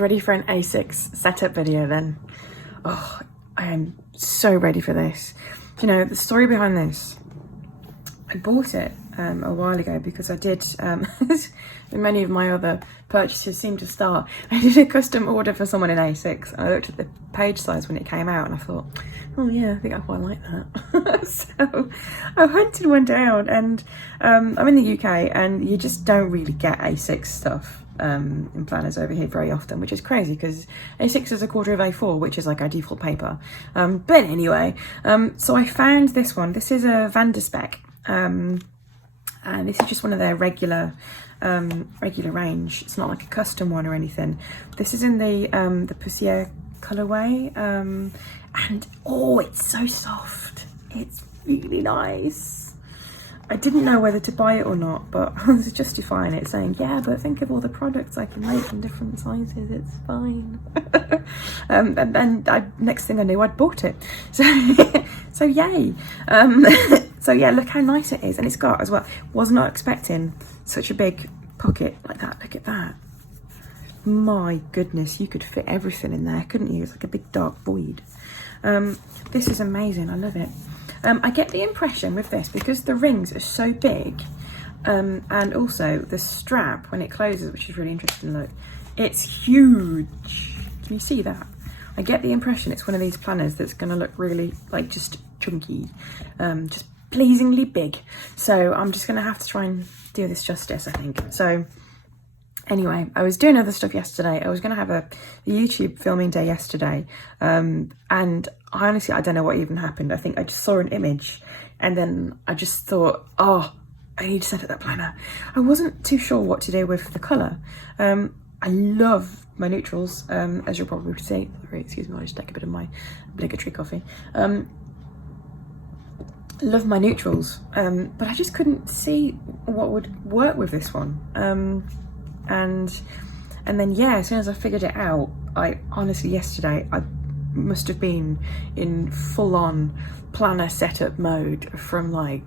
ready for an A6 setup video then? Oh, I am so ready for this. You know, the story behind this, I bought it a while ago because I did, many of my other purchases seem to start. I did a custom order for someone in A6. I looked at the page size when it came out and I thought, oh yeah, I think I quite like that. So I hunted one down, and I'm in the UK and you just don't really get A6 stuff in planners over here very often, which is crazy because A6 is a quarter of A4, which is like our default paper. But anyway, so I found this one. This is a Van der Spek. And this is just one of their regular range. It's not like a custom one or anything. This is in the poussiere colorway, and oh, it's so soft. It's really nice. I didn't know whether to buy it or not, but I was justifying it, saying, yeah, but think of all the products I can make in different sizes, it's fine. and next thing I knew, I'd bought it. So yay. So yeah, look how nice it is. And it's got as well, was not expecting such a big pocket like that. Look at that. My goodness, you could fit everything in there, couldn't you? It's like a big dark void. This is amazing, I love it. I get the impression with this, because the rings are so big, and also the strap when it closes, which is really interesting, look, it's huge. Can you see that? I get the impression it's one of these planners that's going to look really like just chunky, just pleasingly big. So I'm just going to have to try and do this justice, I think. So anyway, I was doing other stuff yesterday. I was going to have a YouTube filming day yesterday, and honestly, I don't know what even happened. I think I just saw an image and then I just thought, oh, I need to set up that planner. I wasn't too sure what to do with the colour. I love my neutrals, as you'll probably see. Excuse me, I'll just take a bit of my obligatory coffee. Love my neutrals, but I just couldn't see what would work with this one. And then yeah, as soon as I figured it out, I honestly yesterday I must have been in full-on planner setup mode from like,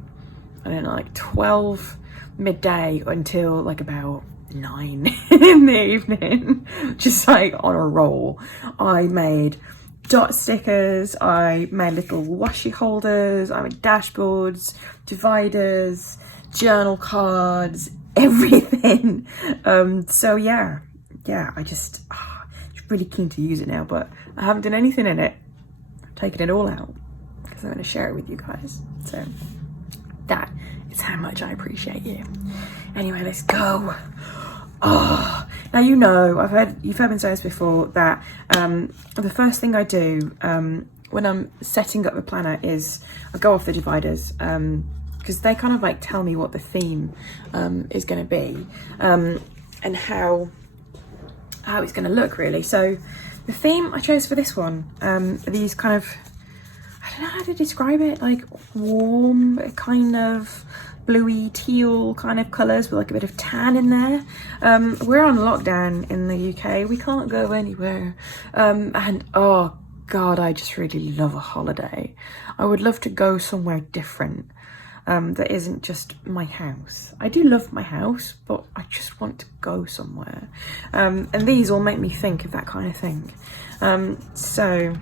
I don't know, like 12 midday until like about 9 in the evening, just like on a roll. I made dot stickers, I made little washi holders, I made dashboards, dividers, journal cards, everything. So yeah, I just really keen to use it now, but I haven't done anything in it. I've taken it all out because I'm going to share it with you guys. So that is how much I appreciate you. Anyway, let's go. Oh, now you know, you've heard me say this before, that the first thing I do when I'm setting up the planner is I go off the dividers, because they kind of like tell me what the theme is going to be, and how it's going to look really. So the theme I chose for this one, these kind of, I don't know how to describe it, like warm, kind of bluey teal kind of colours with like a bit of tan in there. We're on lockdown in the UK, we can't go anywhere, and oh god, I just really love a holiday. I would love to go somewhere different, that isn't just my house. I do love my house, but I just want to go somewhere, and these all make me think of that kind of thing. So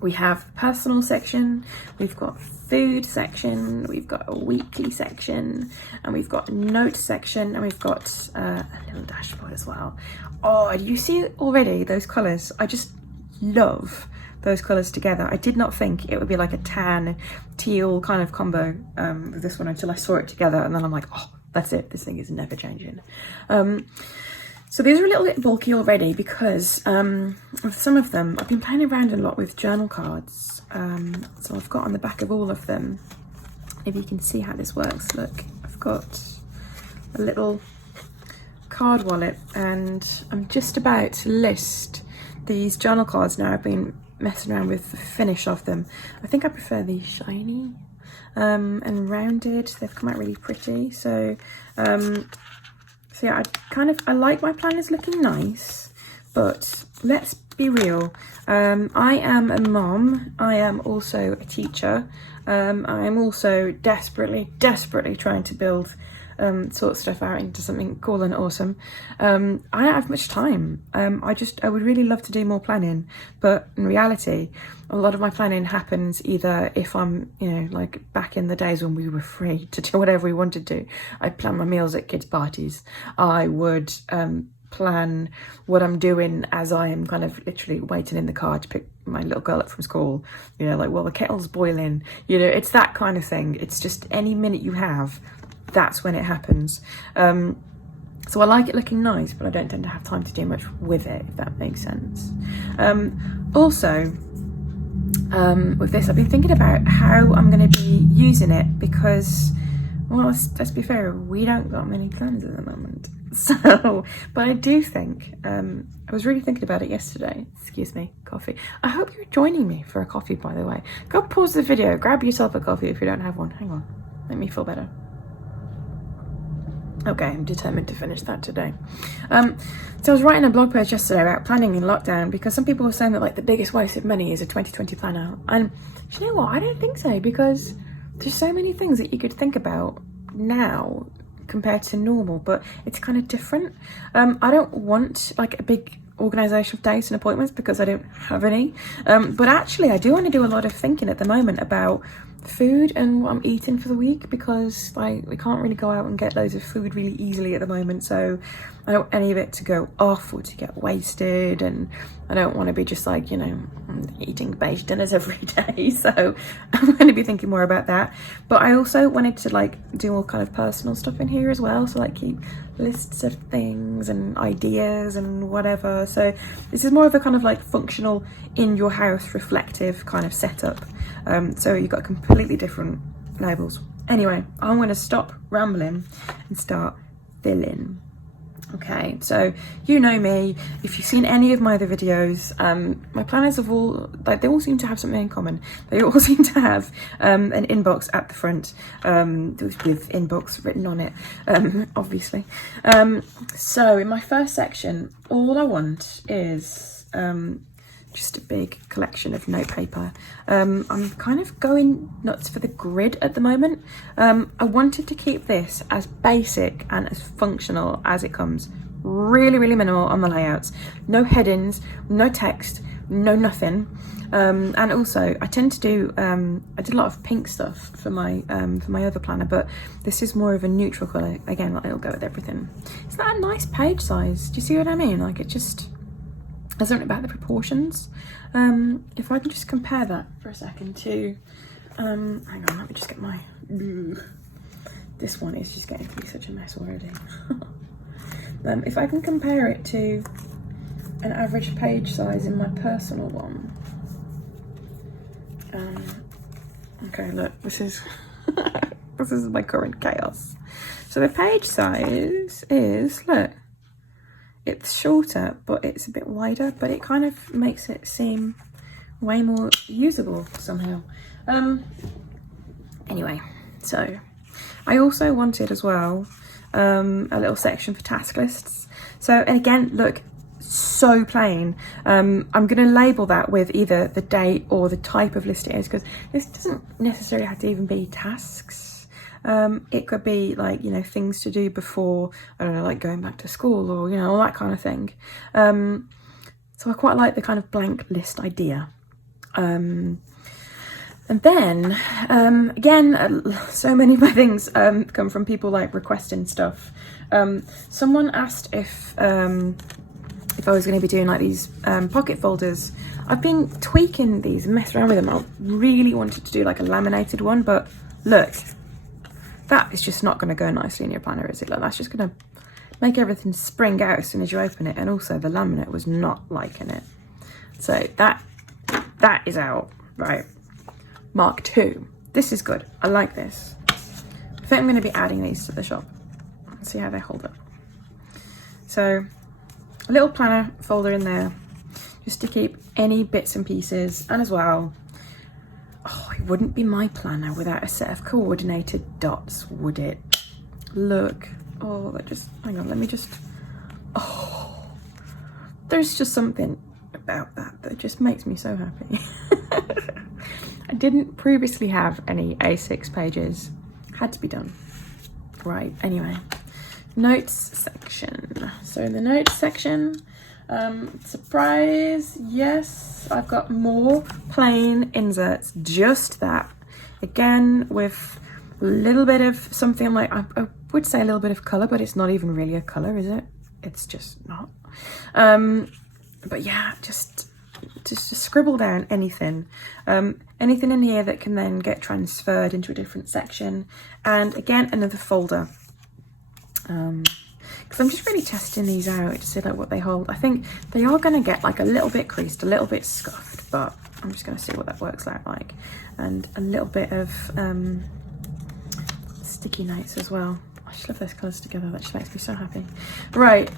we have personal section, we've got food section, we've got a weekly section, and we've got a note section, and we've got a little dashboard as well. Oh, do you see already those colours? I just love those colours together. I did not think it would be like a tan teal kind of combo with this one until I saw it together, and then I'm like, oh, that's it, this thing is never changing. So these are a little bit bulky already because with some of them I've been playing around a lot with journal cards. So I've got on the back of all of them, if you can see how this works, look, I've got a little card wallet, and I'm just about to list these journal cards now. I've been messing around with the finish of them. I think I prefer these shiny and rounded. They've come out really pretty. So so yeah, I like my planners looking nice, but let's be real. I am a mom. I am also a teacher. I am also desperately trying to build sort stuff out into something cool and awesome. I don't have much time. I would really love to do more planning, but in reality, a lot of my planning happens either if I'm, you know, like back in the days when we were free to do whatever we wanted to. I'd plan my meals at kids' parties. I would plan what I'm doing as I am kind of literally waiting in the car to pick my little girl up from school. You know, like, well, the kettle's boiling. You know, it's that kind of thing. It's just any minute you have, that's when it happens. So I like it looking nice, but I don't tend to have time to do much with it, if that makes sense. Also, with this, I've been thinking about how I'm going to be using it because, well, let's be fair, we don't got many plans at the moment. So, but I do think, I was really thinking about it yesterday. Excuse me, coffee. I hope you're joining me for a coffee, by the way. Go pause the video, grab yourself a coffee if you don't have one. Hang on, make me feel better. Okay, I'm determined to finish that today. So I was writing a blog post yesterday about planning in lockdown because some people were saying that like the biggest waste of money is a 2020 planner. And you know what? I don't think so, because there's so many things that you could think about now compared to normal, but it's kind of different. I don't want like a big organisation of dates and appointments because I don't have any. But actually I do want to do a lot of thinking at the moment about food and what I'm eating for the week, because like we can't really go out and get loads of food really easily at the moment, so I don't want any of it to go off or to get wasted, and I don't want to be just like, you know, eating beige dinners every day. So I'm going to be thinking more about that. But I also wanted to like do all kind of personal stuff in here as well, so like keep lists of things and ideas and whatever. So this is more of a kind of like functional, in your house, reflective kind of setup. So you've got completely different labels. Anyway, I'm going to stop rambling and start filling. Okay, so you know me, if you've seen any of my other videos, my planners have all, like, they all seem to have something in common. They all seem to have an inbox at the front, with inbox written on it, obviously. So in my first section, all I want is just a big collection of notepaper. I'm kind of going nuts for the grid at the moment. I wanted to keep this as basic and as functional as it comes. Really, really minimal on the layouts. No headings, no text, no nothing. And also I tend to do, I did a lot of pink stuff for my other planner, but this is more of a neutral colour. Again, like, it'll go with everything. Isn't that a nice page size? Do you see what I mean? Like, it just, there's something about the proportions. If I can just compare that for a second to, hang on, let me just get my, this one is just getting to be such a mess already. If I can compare it to an average page size in my personal one. Okay, look, this is, this is my current chaos. So the page size is, look, it's shorter, but it's a bit wider, but it kind of makes it seem way more usable somehow. Anyway, so I also wanted as well a little section for task lists. So, and again, look, so plain. I'm going to label that with either the date or the type of list it is, because this doesn't necessarily have to even be tasks. It could be like, you know, things to do before, I don't know, like going back to school, or, you know, all that kind of thing. So I quite like the kind of blank list idea. And then, again, so many of my things come from people like requesting stuff. Someone asked if I was going to be doing like these pocket folders. I've been tweaking these and messing around with them. I really wanted to do like a laminated one, but look, that is just not going to go nicely in your planner, is it? Like, that's just going to make everything spring out as soon as you open it. And also the laminate was not liking it. So that is out, right? Mark 2. This is good. I like this. I think I'm going to be adding these to the shop. Let's see how they hold up. So a little planner folder in there, just to keep any bits and pieces. And as well, oh, it wouldn't be my planner without a set of coordinated dots, would it? Look. Oh, that just, hang on, let me just, oh, there's just something about that just makes me so happy. I didn't previously have any A6 pages. Had to be done. Right, anyway, notes section. So in the notes section, surprise, yes, I've got more plain inserts, just that. Again, with a little bit of something like, I would say a little bit of colour, but it's not even really a colour, is it? It's just not. But yeah, just scribble down anything. Anything in here that can then get transferred into a different section. And again, another folder. Because I'm just really testing these out to see like what they hold. I think they are going to get like a little bit creased, a little bit scuffed, but I'm just going to see what that works out like. And a little bit of sticky notes as well. I just love those colours together. That just makes me so happy. Right,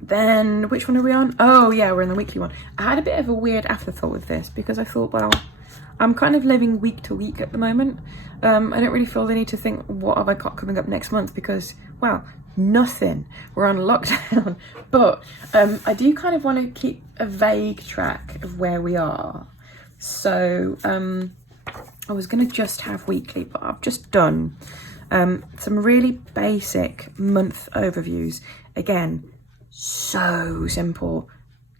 then which one are we on? Oh yeah, we're in the weekly one. I had a bit of a weird afterthought with this because I thought, well, I'm kind of living week to week at the moment. I don't really feel the need to think, what have I got coming up next month? Because, well, nothing. We're on lockdown. But I do kind of want to keep a vague track of where we are. So I was going to just have weekly, but I've just done some really basic month overviews. Again, so simple.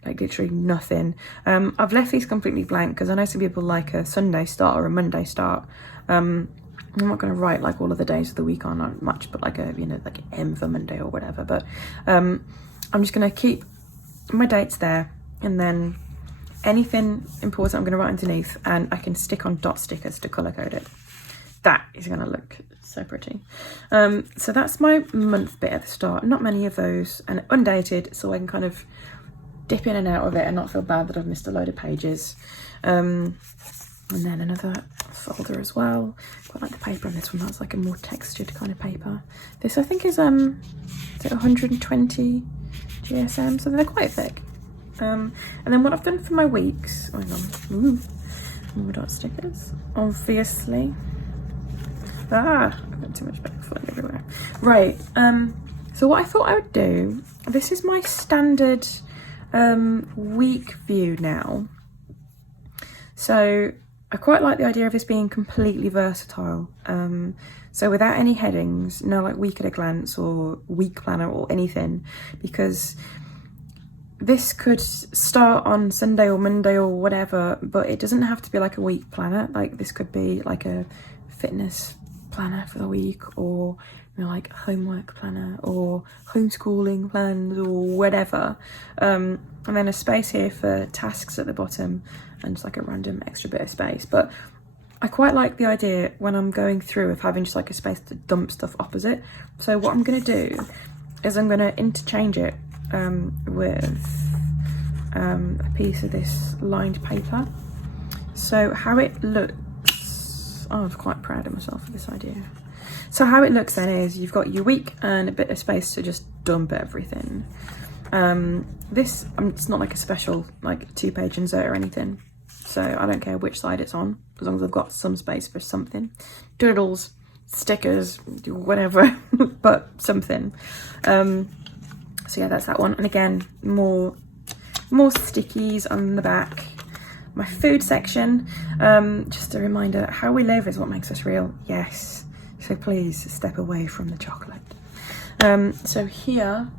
Like literally nothing. I've left these completely blank because I know some people like a Sunday start or a Monday start. I'm not going to write like all of the days of the week on not much, but like a, you know, like an M for Monday or whatever. But I'm just going to keep my dates there, and then anything important I'm going to write underneath, and I can stick on dot stickers to colour code it. That is going to look so pretty. So that's my month bit at the start. Not many of those, and undated, so I can kind of dip in and out of it and not feel bad that I've missed a load of pages. And then another folder as well. Quite like the paper on this one. That's like a more textured kind of paper. This I think is it 120 GSM, so they're quite thick. And then what I've done for my weeks, hang on, more dot stickers, obviously. I've got too much paper flying everywhere. Right, so what I thought I would do, this is my standard week view now. So I quite like the idea of this being completely versatile. So without any headings, no like week at a glance or week planner or anything, because this could start on Sunday or Monday or whatever, but it doesn't have to be like a week planner. Like this could be like a fitness planner for the week, or you know, like homework planner or homeschooling plans or whatever. And then a space here for tasks at the bottom, and just like a random extra bit of space. But I quite like the idea when I'm going through of having just like a space to dump stuff opposite. So what I'm going to do is I'm going to interchange it with a piece of this lined paper. So how it looks, I was quite proud of myself for this idea. So how it looks then is you've got your week and a bit of space to just dump everything. This, it's not like a special like 2-page insert or anything, so I don't care which side it's on, as long as I've got some space for something. Doodles, stickers, whatever, but something. So yeah, that's that one. And again, more stickies on the back. My food section, just a reminder, how we live is what makes us real. Yes, so please step away from the chocolate. So here,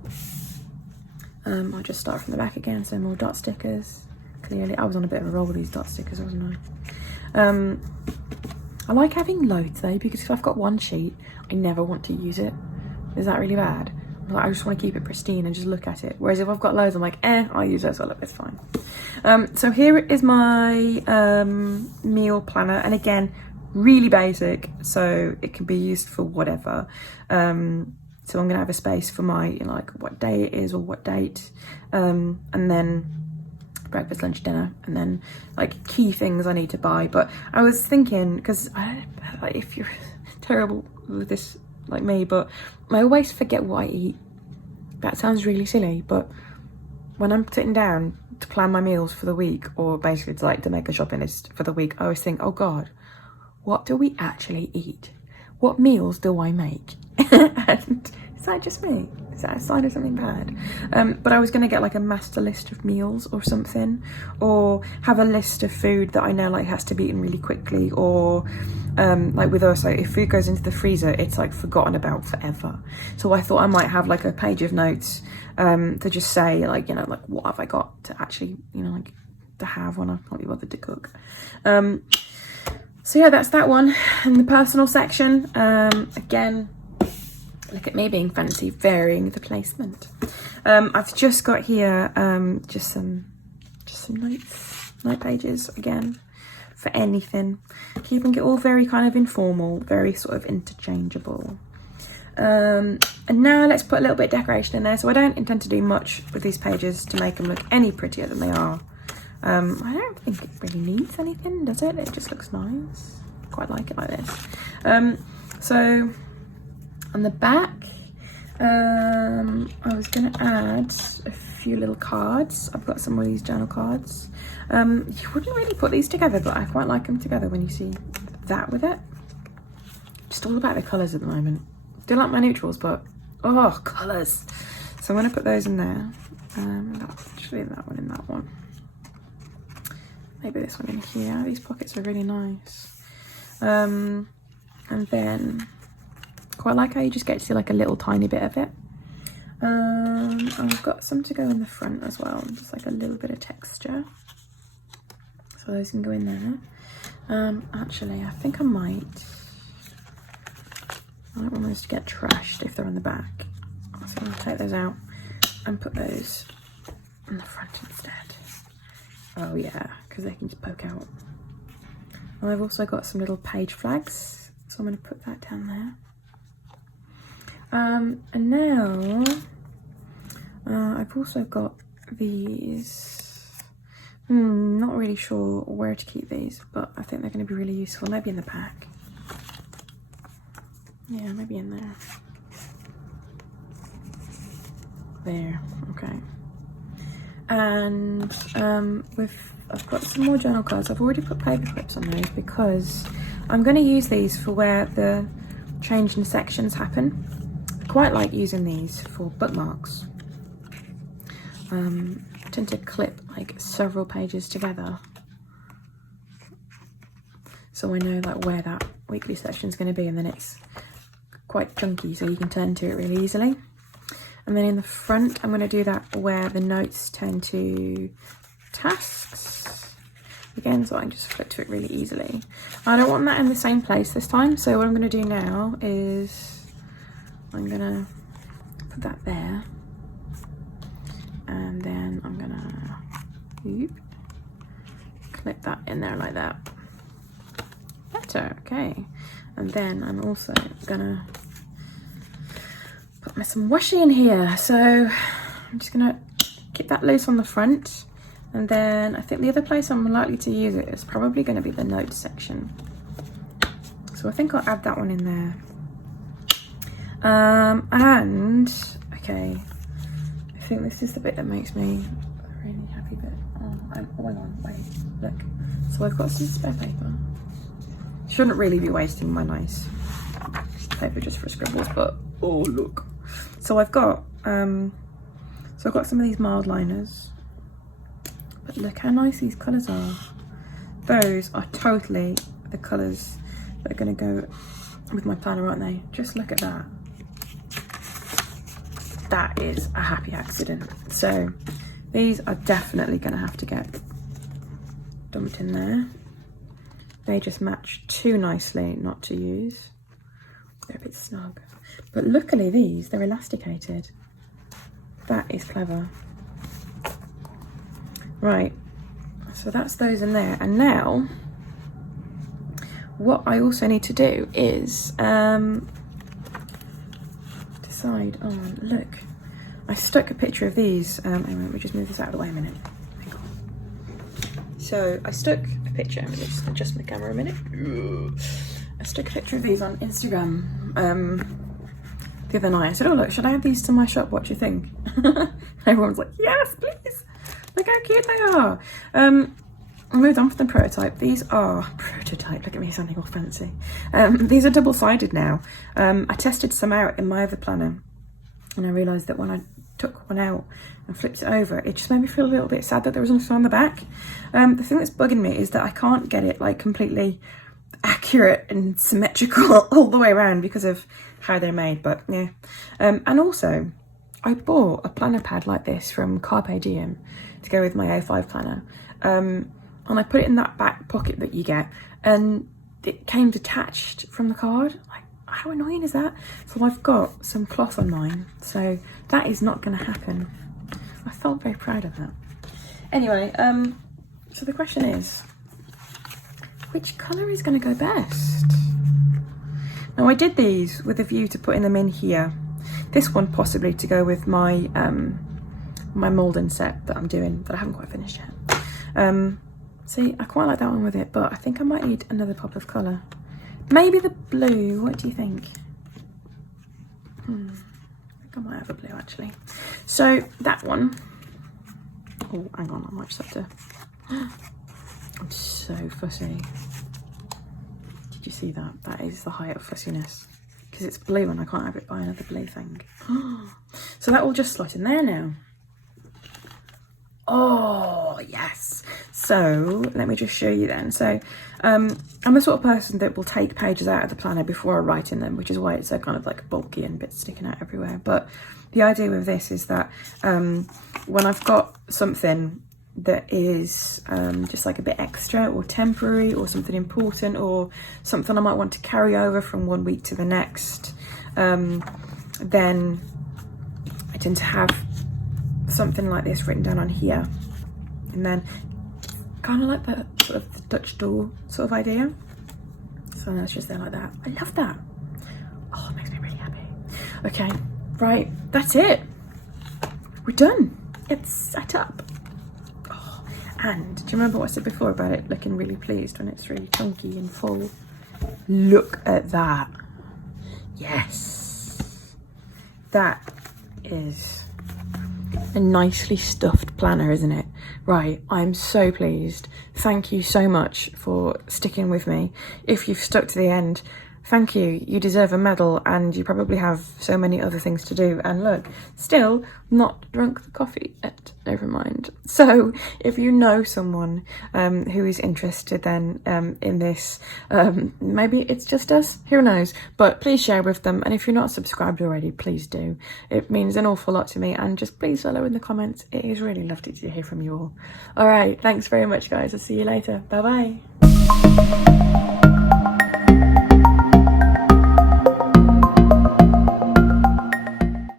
I'll just start from the back again. So more dot stickers. Clearly, I was on a bit of a roll with these dot stickers, wasn't I? I like having loads though, because if I've got one sheet, I never want to use it. Is that really bad? Like, I just want to keep it pristine and just look at it. Whereas if I've got loads, I'm like, I'll use it, so look, it's fine. So here is my meal planner, and again, really basic, so it can be used for whatever. So I'm gonna have a space for my, you know, like what day it is or what date, and then breakfast, lunch, dinner, and then like key things I need to buy. But I was thinking, because if you're terrible with this like me, but I always forget what I eat. That sounds really silly, but when I'm sitting down to plan my meals for the week, or basically to make a shopping list for the week, I always think, oh God, what do we actually eat? What meals do I make? And is that just me? Is that a sign of something bad? But I was going to get like a master list of meals or something, or have a list of food that I know like has to be eaten really quickly, or like with us, like if food goes into the freezer, it's like forgotten about forever. So I thought I might have like a page of notes to just say like, you know, like what have I got to actually, you know, like to have when I can't be bothered to cook. So yeah, that's that one. In the personal section, again, look at me being fancy, varying the placement. I've just got here just some note pages again for anything, keeping it all very kind of informal, very sort of interchangeable. And now let's put a little bit of decoration in there. So I don't intend to do much with these pages to make them look any prettier than they are. I don't think it really needs anything, does it? It just looks nice. Quite like it like this. So on the back, I was going to add a few little cards. I've got some of these journal cards. You wouldn't really put these together, but I quite like them together when you see that with it. Just all about the colours at the moment. Do like my neutrals, but oh, colours. So I'm going to put those in there. Just leave that one in that one. Maybe this one in here. These pockets are really nice. And then quite like how you just get to see like a little tiny bit of it. I've got some to go in the front as well, just like a little bit of texture. So those can go in there. Actually, I think I don't want those to get trashed if they're on the back. So I'll take those out and put those in the front instead. Oh yeah, because they can just poke out. And I've also got some little page flags, so I'm going to put that down there. And now I've also got these. Not really sure where to keep these, but I think they're going to be really useful. Maybe in the back. Yeah, maybe in there. There, okay. And I've got some more journal cards. I've already put paper clips on those because I'm going to use these for where the change in sections happen. I quite like using these for bookmarks. I tend to clip like several pages together, so I know like where that weekly section is going to be, and then it's quite chunky, so you can turn to it really easily. And then in the front, I'm going to do that where the notes turn to tasks again, so I can just flip to it really easily. I don't want that in the same place this time, so what I'm going to do now is I'm going to put that there, and then I'm going to clip that in there like that. Better, okay. And then I'm also going to put some washi in here, so I'm just gonna keep that loose on the front, and then I think the other place I'm likely to use it is probably going to be the notes section, so I think I'll add that one in there. And okay, I think this is the bit that makes me really happy. But hang on, wait, look. So I've got some spare paper. Shouldn't really be wasting my nice paper just for scribbles, but oh look. So I've got some of these mild liners, but look how nice these colours are. Those are totally the colours that are going to go with my planner, aren't they? Just look at that. That is a happy accident. So these are definitely going to have to get dumped in there. They just match too nicely not to use. They're a bit snug. But luckily these, they're elasticated. That is clever. Right, so that's those in there. And now, what I also need to do is decide on, look, I stuck a picture of these. Anyway, let me just move this out of the way a minute. Hang on. So I stuck a picture, let me just adjust my camera a minute. I stuck a picture of these on Instagram the other night. I said, oh look, should I add these to my shop? What do you think? Everyone was like, yes, please. Look how cute they are. I moved on from the prototype. These are prototype. Look at me sounding all fancy. These are double-sided now. I tested some out in my other planner, And I realised that when I took one out and flipped it over, it just made me feel a little bit sad that there was nothing on the back. The thing that's bugging me is that I can't get it like completely accurate and symmetrical all the way around because of how they're made, but yeah. And also, I bought a planner pad like this from Carpe Diem to go with my A5 planner. And I put it in that back pocket that you get, and it came detached from the card. Like, how annoying is that? So I've got some cloth on mine, so that is not going to happen. I felt very proud of that. Anyway, so the question is, which colour is going to go best? Now I did these with a view to putting them in here. This one possibly to go with my my moulding set that I'm doing, that I haven't quite finished yet. See, I quite like that one with it, but I think I might need another pop of colour. Maybe the blue, what do you think? I think I might have a blue actually. So that one, oh hang on, I might just have to, I'm so fussy. Did you see that? That is the height of fussiness. Because it's blue and I can't have it by another blue thing. So that will just slot in there now. Oh yes. So let me just show you then. So I'm the sort of person that will take pages out of the planner before I write in them, which is why it's so kind of like bulky and bits sticking out everywhere. But the idea with this is that when I've got something that is just like a bit extra or temporary or something important or something I might want to carry over from one week to the next, then I tend to have something like this written down on here, and then kind of like that sort of the Dutch door sort of idea. So that's just there like that. I love that. Oh, it makes me really happy. Okay, right, that's it. We're done. It's set up. Oh, and do you remember what I said before about it looking really pleased when it's really chunky and full? Look at that. Yes. That is a nicely stuffed planner, isn't it? Right, I'm so pleased. Thank you so much for sticking with me. If you've stuck to the end, thank you. You deserve a medal, and you probably have so many other things to do. And look, still not drunk the coffee yet. Never mind. So if you know someone who is interested then in this, maybe it's just us, who knows, but please share with them. And if you're not subscribed already, please do. It means an awful lot to me, and just please follow in the comments. It is really lovely to hear from you all. All right, thanks very much guys. I'll see you later. Bye bye.